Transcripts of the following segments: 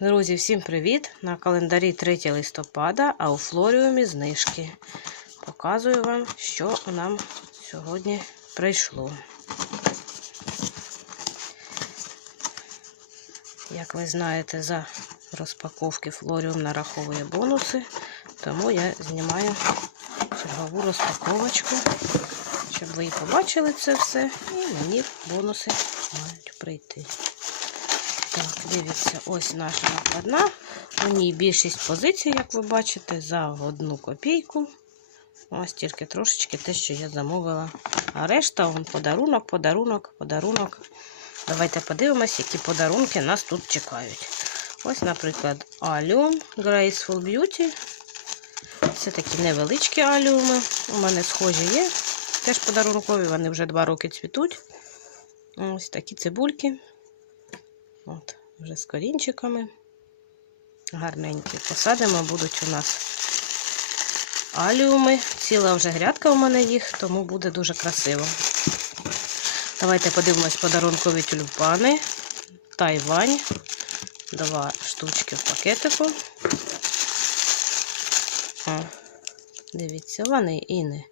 Друзі, всім привіт! На календарі 3 листопада, а у флоріумі знижки. Показую вам, що нам сьогодні прийшло. Як ви знаєте, за розпаковки флоріум нараховує бонуси, тому я знімаю чергову розпаковочку, щоб ви побачили це все, і мені бонуси мають прийти. Так, дивіться, ось наша накладна. У ній більшість позицій, як ви бачите, за одну копійку. Ось тільки трошечки те, що я замовила. А решта вон, подарунок, подарунок, подарунок. Давайте подивимось, які подарунки нас тут чекають. Ось, наприклад, аліум Graceful Beauty. Це такі невеличкі аліуми. У мене схожі є. Теж подарункові, вони вже два роки цвітуть. Ось такі цибульки. От, вже з корінчиками. Гарненькі. Посадимо, будуть у нас аліуми. Ціла вже грядка у мене їх, тому буде дуже красиво. Давайте подивимось подарункові тюльпани. Тайвань. Два штучки в пакетику. О, дивіться, вони і не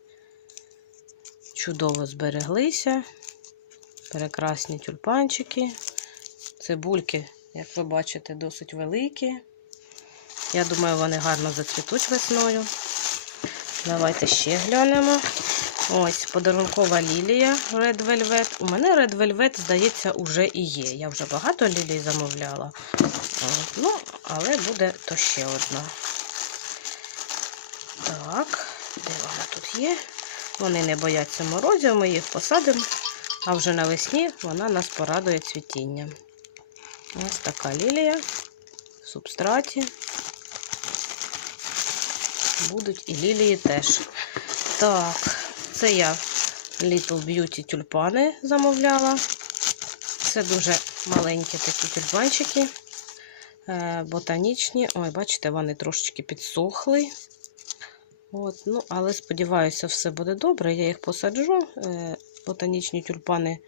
чудово збереглися. Прекрасні тюльпанчики. Цибульки, як ви бачите, досить великі. Я думаю, вони гарно зацвітуть весною. Давайте ще глянемо. Ось подарункова лілія Red Velvet. У мене Red Velvet, здається, уже і є. Я вже багато лілій замовляла. Ну, але буде то ще одна. Так, де вона тут є? Вони не бояться морозів, ми їх посадимо, а вже навесні вона нас порадує цвітінням. Ось така лілія в субстраті. Будуть і лілії теж. Так, це я Little Beauty тюльпани замовляла. Це дуже маленькі такі тюльпанчики, е, ботанічні. Ой, бачите, вони трошечки підсохли. От, ну, Але сподіваюся, все буде добре. Я їх посаджу. Е, ботанічні тюльпани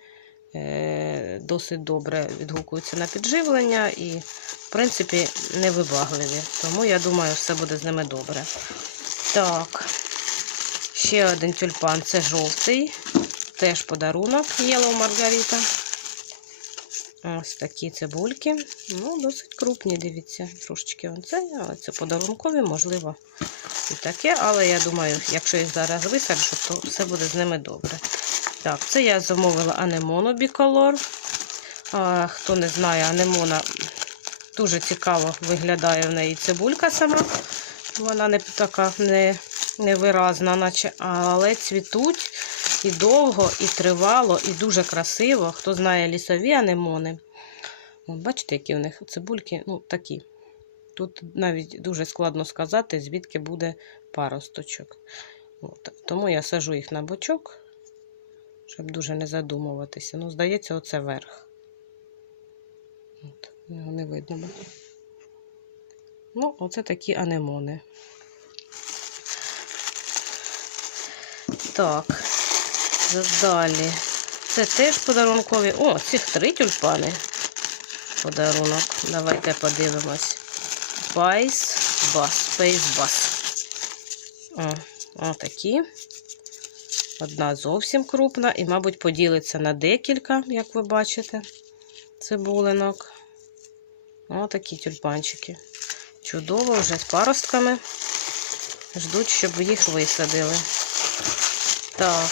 досить добре відгукуються на підживлення і, в принципі, невибагливі. Тому я думаю, все буде з ними добре. Так, ще один тюльпан це жовтий. Теж подарунок Yellow Маргарита. Ось такі цибульки. Ну, досить крупні, дивіться. Трошечки оце, але це подарункові, можливо, і таке. Але я думаю, якщо їх зараз висаджу, то все буде з ними добре. Так, це я замовила анемону біколор. А, Хто не знає, анемона дуже цікаво виглядає в неї цибулька сама. Вона не така не, невиразна, наче, але цвітуть і довго, і тривало, і дуже красиво. Хто знає лісові анемони. Бачите, які у них цибульки, ну такі. Тут навіть дуже складно сказати, звідки буде паросточок. От. Тому я сажу їх на бочок, щоб дуже не задумуватися. Ну, здається, оце верх. От. Його не видно. Ну, оце такі анемони. Так, далі. Це теж подарункові. О, цих три тюльпани. Подарунок. Давайте подивимось. Байс бас. Space бас. О, о, такі. Одна зовсім крупна і, мабуть, поділиться на декілька, як ви бачите, цибулинок. О, такі тюльпанчики. Чудово, вже з паростками. Ждуть, щоб їх висадили. Так,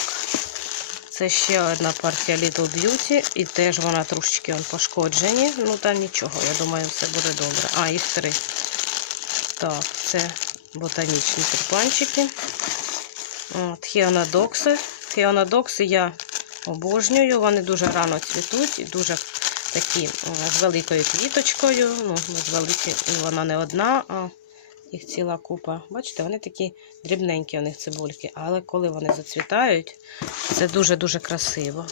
це ще одна партія Little Beauty. І теж вона трошечки пошкоджені. Ну, та нічого, я думаю, все буде добре. А, їх три. Так, це ботанічні тюльпанчики. От, Хіонадокси. Хіонадокси я обожнюю. Вони дуже рано цвітуть і дуже такі з великою квіточкою. Ну, з великі, і вона не одна, а їх ціла купа. Бачите, вони такі дрібненькі у них цибульки, але коли вони зацвітають, це дуже-дуже красиво.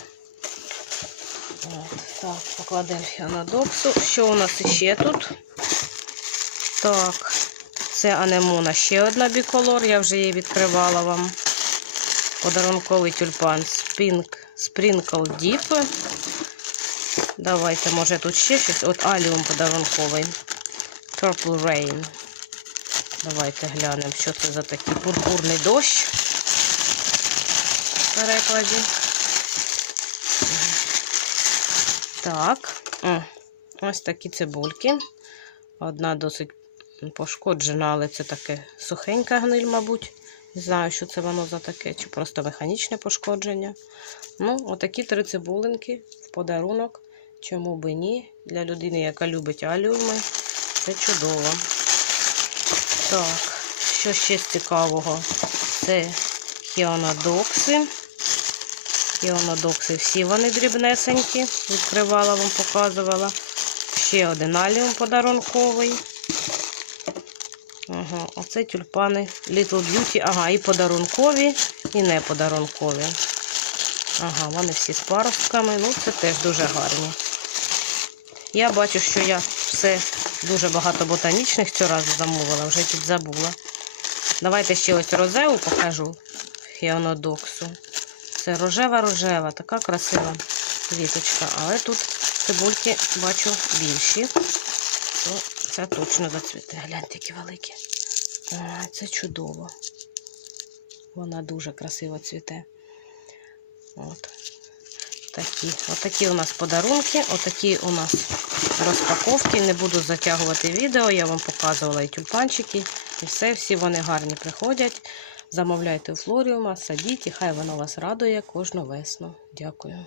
От, так, покладемо хіонадоксу. Що у нас іще тут? Так, це анемона ще одна біколор, я вже її відкривала вам. Подарунковий тюльпан Sprinkle Deep. Давайте, може, тут ще щось. От аліум подарунковий. Purple Rain. Давайте глянемо, що це за такий пурпурний дощ в перекладі. Так, ось такі цибульки. Одна досить пошкоджена, але це таке сухенька гниль, мабуть. Не знаю, що це воно за таке, чи просто механічне пошкодження. Ну, отакі три цибулинки в подарунок. Чому би ні? Для людини, яка любить алюми. Це чудово. Так, що ще цікавого? Це хіанодокси. Хіанодокси всі вони дрібнесенькі. Відкривала вам, показувала. Ще один аліум подарунковий. Ага, оце тюльпани Little Beauty. Ага, і подарункові, і не подарункові. Ага, вони всі з паростками. Ну, це теж дуже гарні. Я бачу, що я все дуже багато ботанічних цього разу замовила, вже тут забула. Давайте ще ось розеву покажу хіанодоксу. Це рожева-рожева, така красива квіточка. Але тут цибульки бачу більші. Це точно зацвіте. Гляньте, які великі. А, це чудово. Вона дуже красиво цвіте. От. Такі. Отакі у нас подарунки, отакі у нас розпаковки. Не буду затягувати відео, я вам показувала і тюльпанчики. І все, всі вони гарні приходять. Замовляйте у флоріума, садіть, і хай воно вас радує кожну весну. Дякую.